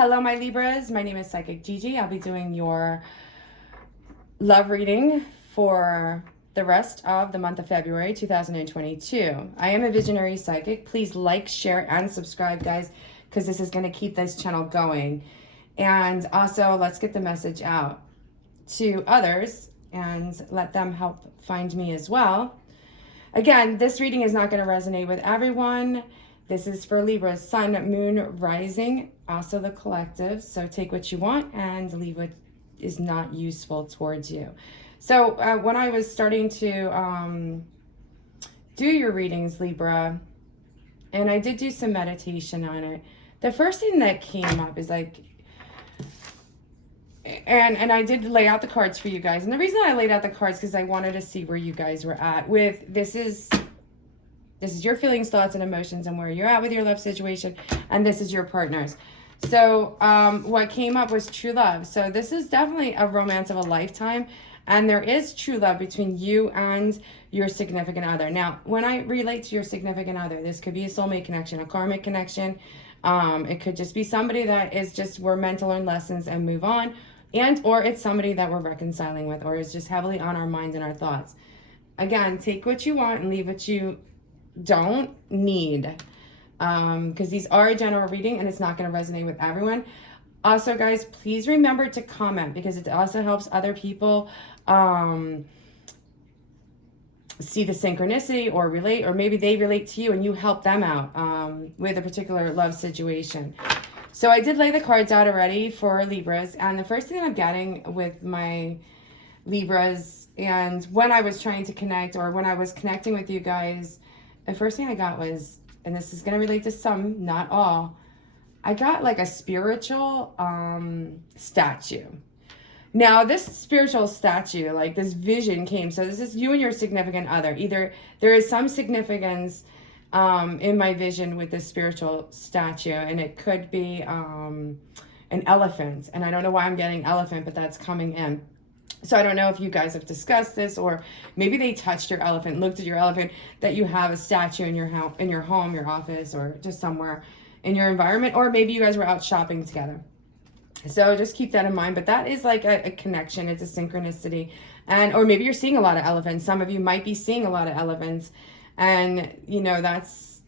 Hello, my Libras. My name is Psychic Gigi. I'll be doing your love reading for the rest of the month of February 2022. I am a visionary psychic. Please like, share, and subscribe, guys, because this is going to keep this channel going. And also, let's get the message out to others and let them help find me as well. Again, this reading is not going to resonate with everyone. This is for Libras, Sun, Moon, Rising, also the collective. So take what you want and leave what is not useful towards you. So when I was starting to do your readings, Libra, and I did do some meditation on it, the first thing that came up is like, and I did lay out the cards for you guys. And the reason I laid out the cards because I wanted to see where you guys were at with this is your feelings, thoughts, and emotions and where you're at with your love situation. And this is your partner's. So what came up was true love. So this is definitely a romance of a lifetime. And there is true love between you and your significant other. Now, when I relate to your significant other, this could be a soulmate connection, a karmic connection. It could just be somebody that is just, we're meant to learn lessons and move on. And or it's somebody that we're reconciling with or is just heavily on our minds and our thoughts. Again, take what you want and leave what you don't need, because these are a general reading and it's not going to resonate with everyone. Also, guys, please remember to comment because it also helps other people see the synchronicity or relate, or maybe they relate to you and you help them out with a particular love situation. So I did lay the cards out already for Libras, and the first thing I'm getting with my Libras, and when I was trying to connect or when I was connecting with you guys, the first thing I got was, and this is going to relate to some, not all, I got like a spiritual statue. Now, this spiritual statue, like this vision came, so this is you and your significant other. Either there is some significance in my vision with this spiritual statue, and it could be an elephant. And I don't know why I'm getting elephant, but that's coming in. So I don't know if you guys have discussed this, or maybe they touched your elephant, looked at your elephant, that you have a statue in your house, in your home, your office, or just somewhere in your environment, or maybe you guys were out shopping together. So just keep that in mind. But that is like a connection. It's a synchronicity. And or maybe you're seeing a lot of elephants. Some of you might be seeing a lot of elephants. And, you know, that's,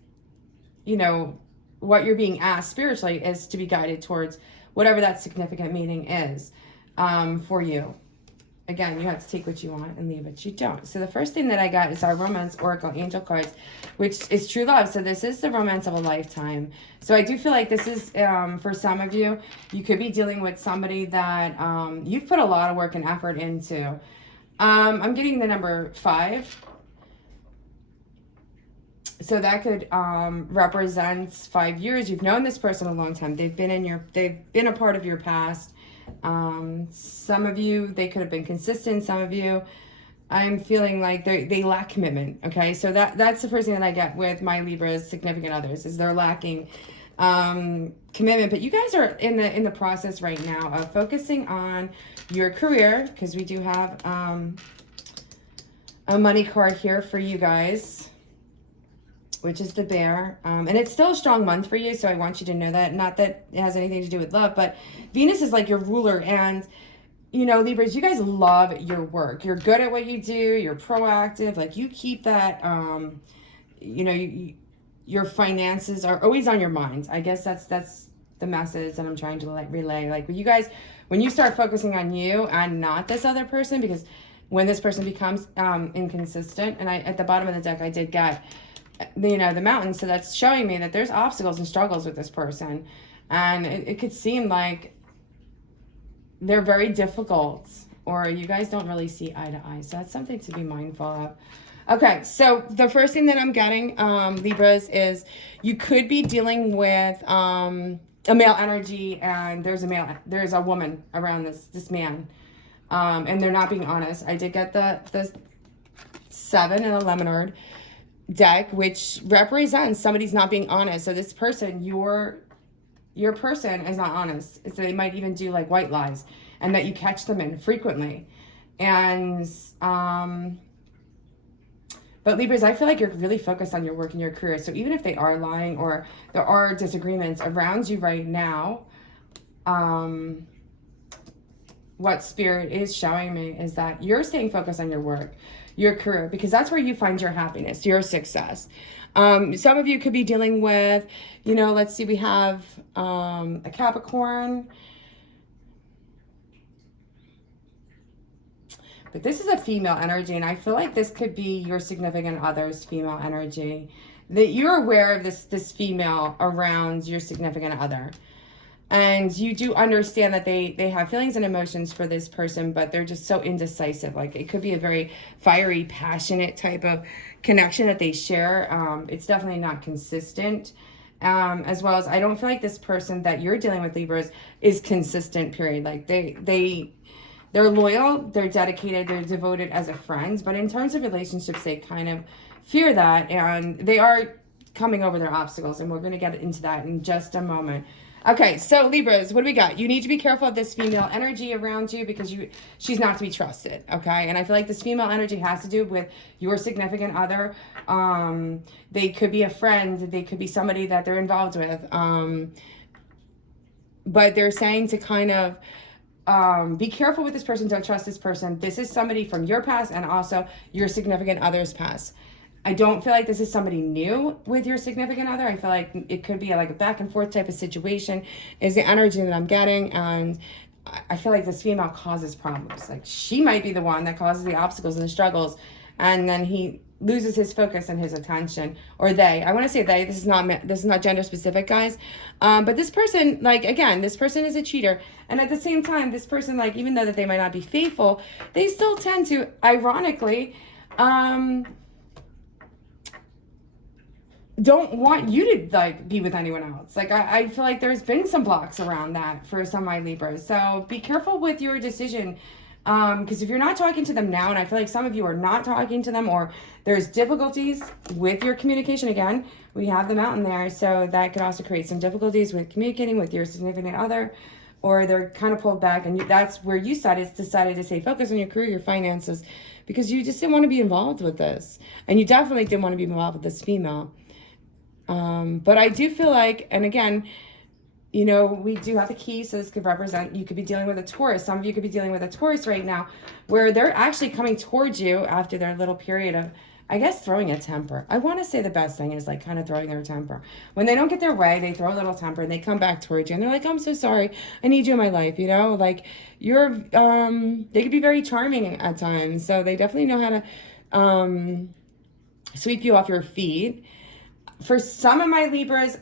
you know, what you're being asked spiritually is to be guided towards whatever that significant meaning is for you. Again, you have to take what you want and leave what you don't. So the first thing that I got is our Romance Oracle Angel cards, which is true love. So this is the romance of a lifetime. So I do feel like this is, for some of you, you could be dealing with somebody that you've put a lot of work and effort into. I'm getting the number 5. So that could represent 5 years. You've known this person a long time. They've been a part of your past. Some of you, they could have been consistent. Some of you, I'm feeling like they lack commitment. Okay, so that's the first thing that I get with my Libra's significant others, is they're lacking commitment. But you guys are in the process right now of focusing on your career, because we do have a money card here for you guys, which is the bear. And it's still a strong month for you, so I want you to know that. Not that it has anything to do with love, but Venus is like your ruler. And, you know, Libras, you guys love your work. You're good at what you do. You're proactive. Like, you keep that, you know, your finances are always on your mind. I guess that's the message that I'm trying to relay. Like, you guys, when you start focusing on you and not this other person, because when this person becomes inconsistent, and at the bottom of the deck, I did get, you know, the mountain. So that's showing me that there's obstacles and struggles with this person. And it could seem like they're very difficult, or you guys don't really see eye to eye. So that's something to be mindful of. Okay, so the first thing that I'm getting, Libras, is you could be dealing with a male energy, and there's a woman around this man. And they're not being honest. I did get the 7 and a Lemonade deck, which represents somebody's not being honest. So this person, your person is not honest. So they might even do like white lies, and that you catch them in frequently. And but Libras, I feel like you're really focused on your work and your career. So even if they are lying or there are disagreements around you right now, what Spirit is showing me is that you're staying focused on your work, your career, because that's where you find your happiness, your success. Some of you could be dealing with, you know, let's see, we have a Capricorn. But this is a female energy, and I feel like this could be your significant other's female energy. That you're aware of this female around your significant other. And you do understand that they have feelings and emotions for this person, but they're just so indecisive. Like, it could be a very fiery, passionate type of connection that they share. It's definitely not consistent. As well as, I don't feel like this person that you're dealing with, Libras, is consistent, period. Like, they're loyal, they're dedicated, they're devoted as a friend. But in terms of relationships, they kind of fear that. And they are coming over their obstacles. And we're going to get into that in just a moment. Okay, so Libras, what do we got? You need to be careful of this female energy around you because she's not to be trusted, okay? And I feel like this female energy has to do with your significant other. They could be a friend. They could be somebody that they're involved with. But they're saying to kind of be careful with this person. Don't trust this person. This is somebody from your past and also your significant other's past. I don't feel like this is somebody new with your significant other. I feel like it could be like a back and forth type of situation is the energy that I'm getting. And I feel like this female causes problems. Like, she might be the one that causes the obstacles and the struggles. And then he loses his focus and his attention. Or they. I want to say they. This is not gender specific, guys. But this person, like, again, this person is a cheater. And at the same time, this person, like, even though that they might not be faithful, they still tend to, ironically, don't want you to, like, be with anyone else. Like, I feel like there's been some blocks around that for some of my Libras. So be careful with your decision. Because if you're not talking to them now, and I feel like some of you are not talking to them, or there's difficulties with your communication. Again, we have them out in there. So that could also create some difficulties with communicating with your significant other, or they're kind of pulled back. And that's where you decided to stay focused on your career, your finances, because you just didn't want to be involved with this. And you definitely didn't want to be involved with this female. But I do feel like, and again, you know, we do have the key, so this could represent, you could be dealing with a Taurus. Some of you could be dealing with a Taurus right now, where they're actually coming towards you after their little period of, I guess, throwing a temper. I want to say the best thing is, like, kind of throwing their temper. When they don't get their way, they throw a little temper, and they come back towards you, and they're like, I'm so sorry, I need you in my life, you know? Like, you're, they could be very charming at times, so they definitely know how to sweep you off your feet. For some of my Libras,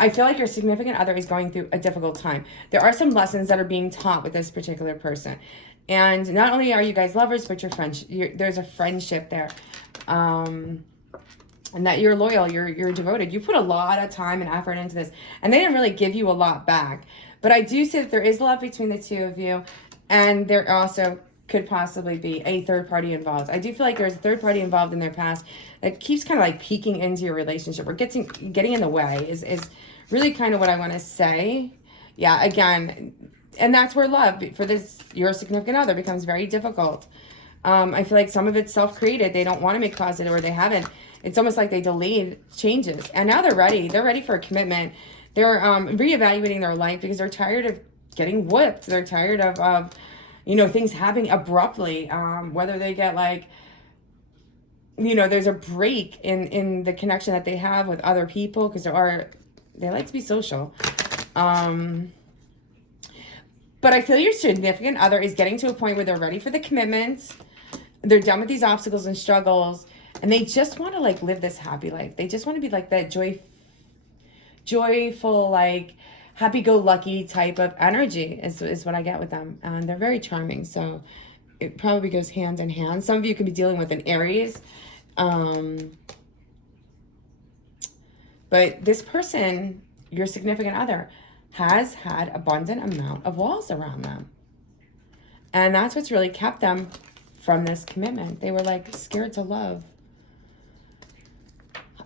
I feel like your significant other is going through a difficult time. There are some lessons that are being taught with this particular person. And not only are you guys lovers, but you're friends. There's a friendship there. And that you're loyal, you're devoted. You put a lot of time and effort into this. And they didn't really give you a lot back. But I do see that there is love between the two of you. And there also could possibly be a third party involved. I do feel like there's a third party involved in their past that keeps kind of like peeking into your relationship or getting in the way is really kind of what I want to say. Yeah, again, and that's where love for this, your significant other, becomes very difficult. I feel like some of it's self-created. They don't want to make positive, or they haven't. It's almost like they delayed changes. And now they're ready. They're ready for a commitment. They're reevaluating their life because they're tired of getting whipped. They're tired of you know, things happening abruptly, whether they get, like, you know, there's a break in the connection that they have with other people, because they like to be social. But I feel your significant other is getting to a point where they're ready for the commitments. They're done with these obstacles and struggles, and they just want to, like, live this happy life. They just want to be like that joyful, like, happy-go-lucky type of energy is what I get with them. And they're very charming, so it probably goes hand in hand. Some of you could be dealing with an Aries. But this person, your significant other, has had abundant amount of walls around them. And that's what's really kept them from this commitment. They were, like, scared to love.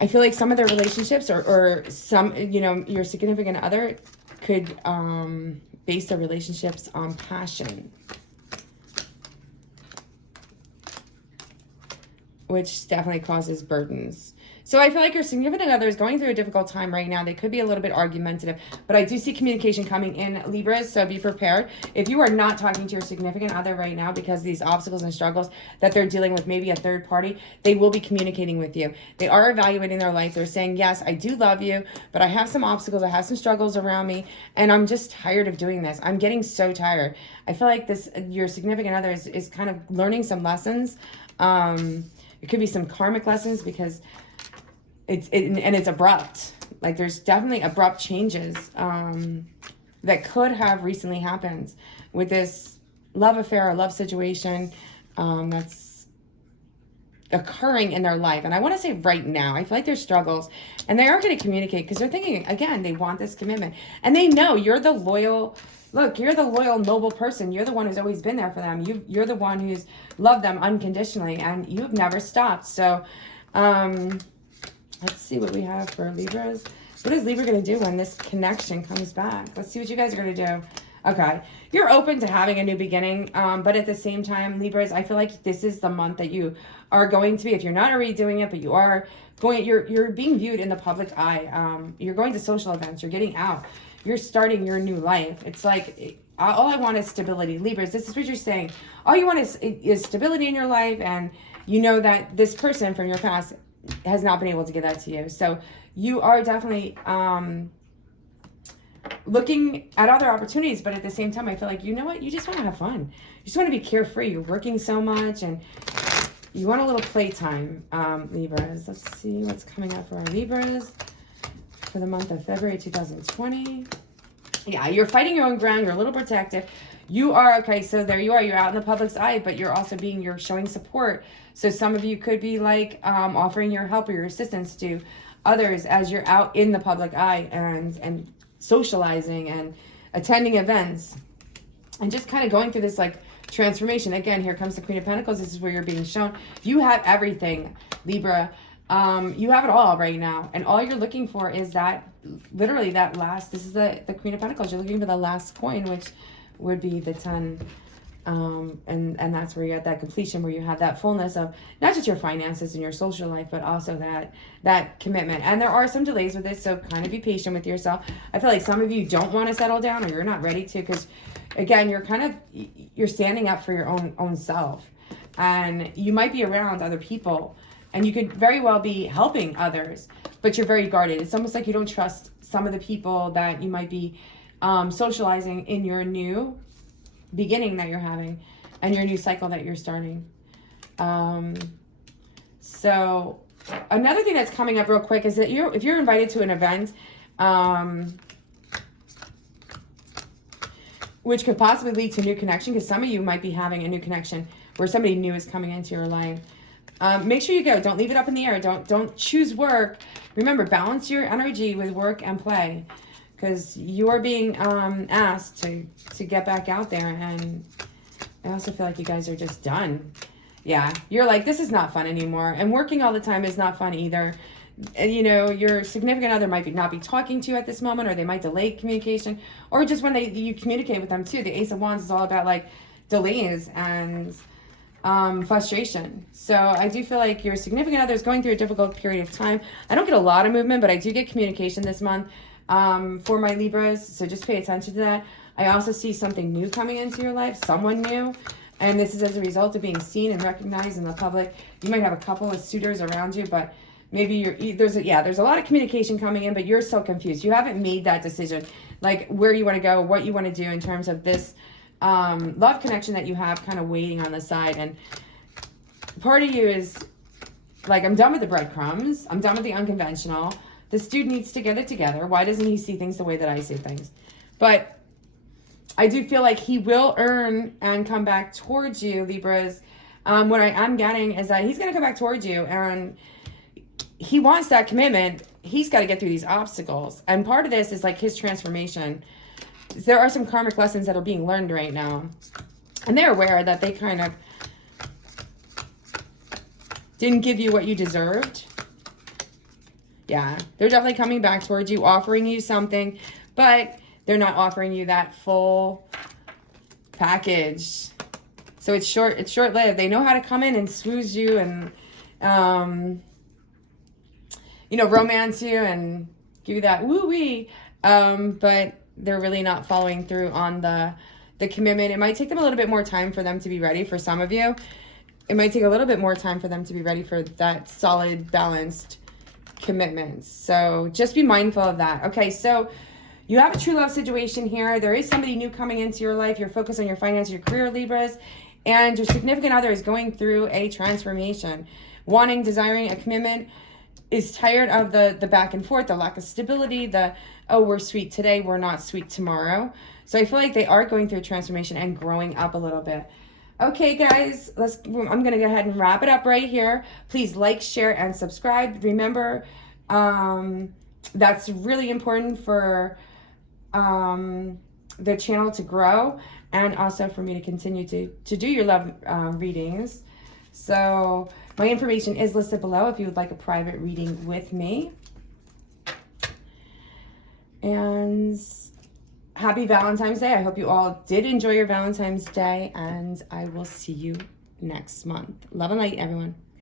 I feel like some of their relationships or some, you know, your significant other could base their relationships on passion, which definitely causes burdens. So I feel like your significant other is going through a difficult time right now. They could be a little bit argumentative, but I do see communication coming in, Libras, so be prepared. If you are not talking to your significant other right now because of these obstacles and struggles that they're dealing with, maybe a third party, they will be communicating with you. They are evaluating their life. They're saying, yes, I do love you, but I have some obstacles. I have some struggles around me, and I'm just tired of doing this. I'm getting so tired. I feel like your significant other is kind of learning some lessons. It could be some karmic lessons because it's abrupt. Like there's definitely abrupt changes that could have recently happened with this love affair or love situation that's occurring in their life. And I want to say right now, I feel like there's struggles, and they are going to communicate because they're thinking, again, they want this commitment, and they know you're the loyal. Look, you're the loyal, noble person. You're the one who's always been there for them. You're the one who's loved them unconditionally, and you've never stopped. So, let's see what we have for Libras. What is Libra going to do when this connection comes back? Let's see what you guys are going to do. Okay. You're open to having a new beginning, but at the same time, Libras, I feel like this is the month that you are going to be, if you're not already doing it, but you are going, you're being viewed in the public eye. You're going to social events. You're getting out. You're starting your new life. It's like, all I want is stability. Libras, this is what you're saying. All you want is stability in your life, and you know that this person from your past has not been able to give that to you. So you are definitely looking at other opportunities, but at the same time, I feel like, you know what? You just want to have fun. You just want to be carefree. You're working so much, and you want a little playtime, Libras. Let's see what's coming up for our Libras for the month of February 2020. Yeah, you're fighting your own ground. You're a little protective. You are, okay, so there you are. You're out in the public's eye, but you're also you're showing support. So some of you could be like offering your help or your assistance to others as you're out in the public eye and socializing and attending events and just kind of going through this like transformation. Again, here comes the Queen of Pentacles. This is where you're being shown. You have everything, Libra. You have it all right now, and all you're looking for is that, literally that last, this is the Queen of Pentacles. You're looking for the last coin, which would be the 10, and that's where you're at that completion, where you have that fullness of not just your finances and your social life, but also that commitment. And there are some delays with this, so kind of be patient with yourself. I feel like some of you don't want to settle down, or you're not ready to, because again, you're standing up for your own self, and you might be around other people, and you could very well be helping others, but you're very guarded. It's almost like you don't trust some of the people that you might be socializing in your new beginning that you're having and your new cycle that you're starting. So another thing that's coming up real quick is that if you're invited to an event, which could possibly lead to a new connection, because some of you might be having a new connection where somebody new is coming into your life. Make sure you go. Don't leave it up in the air. Don't choose work. Remember, balance your energy with work and play, because you are being asked to get back out there. And I also feel like you guys are just done. Yeah, you're like, this is not fun anymore. And working all the time is not fun either. And, you know, your significant other might not be talking to you at this moment, or they might delay communication, or just when you communicate with them too. The Ace of Wands is all about like delays and frustration. So I do feel like your significant other is going through a difficult period of time. I don't get a lot of movement, but I do get communication this month for my Libras, so just pay attention to that. I also see something new coming into your life, someone new, and this is as a result of being seen and recognized in the public. You might have a couple of suitors around you, but maybe there's a lot of communication coming in, but you're so confused. You haven't made that decision, like where you want to go, what you want to do in terms of this love connection that you have kind of waiting on the side. And part of you is like, I'm done with the breadcrumbs. I'm done with the unconventional. This dude needs to get it together. Why doesn't he see things the way that I see things? But I do feel like he will earn and come back towards you, Libras. What I am getting is that he's going to come back towards you, and he wants that commitment. He's got to get through these obstacles. And part of this is like his transformation. There are some karmic lessons that are being learned right now, and they're aware that they kind of didn't give you what you deserved. Yeah, they're definitely coming back towards you, offering you something, but they're not offering you that full package. So it's short-lived. They know how to come in and swooze you and you know, romance you and give you that woo-wee. But they're really not following through on the commitment. It might take them a little bit more time for them to be ready. For some of you, it might take a little bit more time for them to be ready for that solid, balanced commitment. So just be mindful of that. Okay, so you have a true love situation here. There is somebody new coming into your life. You're focused on your finances, your career, Libras, and your significant other is going through a transformation, wanting, desiring a commitment, is tired of the back and forth, the lack of stability, the, oh, we're sweet today, we're not sweet tomorrow. So I feel like they are going through a transformation and growing up a little bit. Okay, guys, I'm going to go ahead and wrap it up right here. Please like, share, and subscribe. Remember, that's really important for the channel to grow and also for me to continue to do your love readings. So my information is listed below if you would like a private reading with me. And happy Valentine's Day. I hope you all did enjoy your Valentine's Day, and I will see you next month. Love and light, everyone.